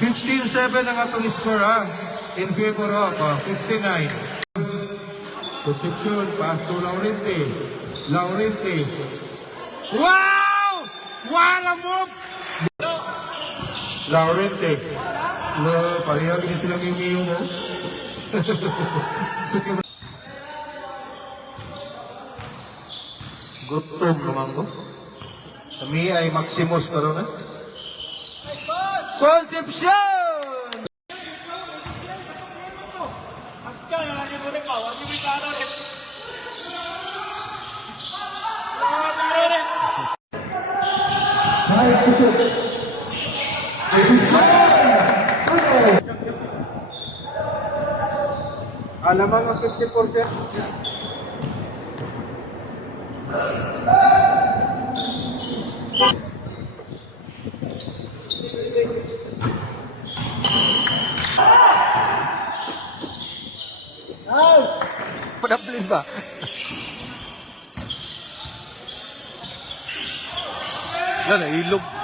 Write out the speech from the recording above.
15-7 ang atong score ha. In favor of 59. Concepcion, pass to Laurente. Laurente. Wow! Wala move! Laurente. No, parehag din silang yung mo. Gutom naman ko. Kami ay Maximus pero na. Concepcion! Alamang ang 50%. Padaplin ba? Yan, ilog.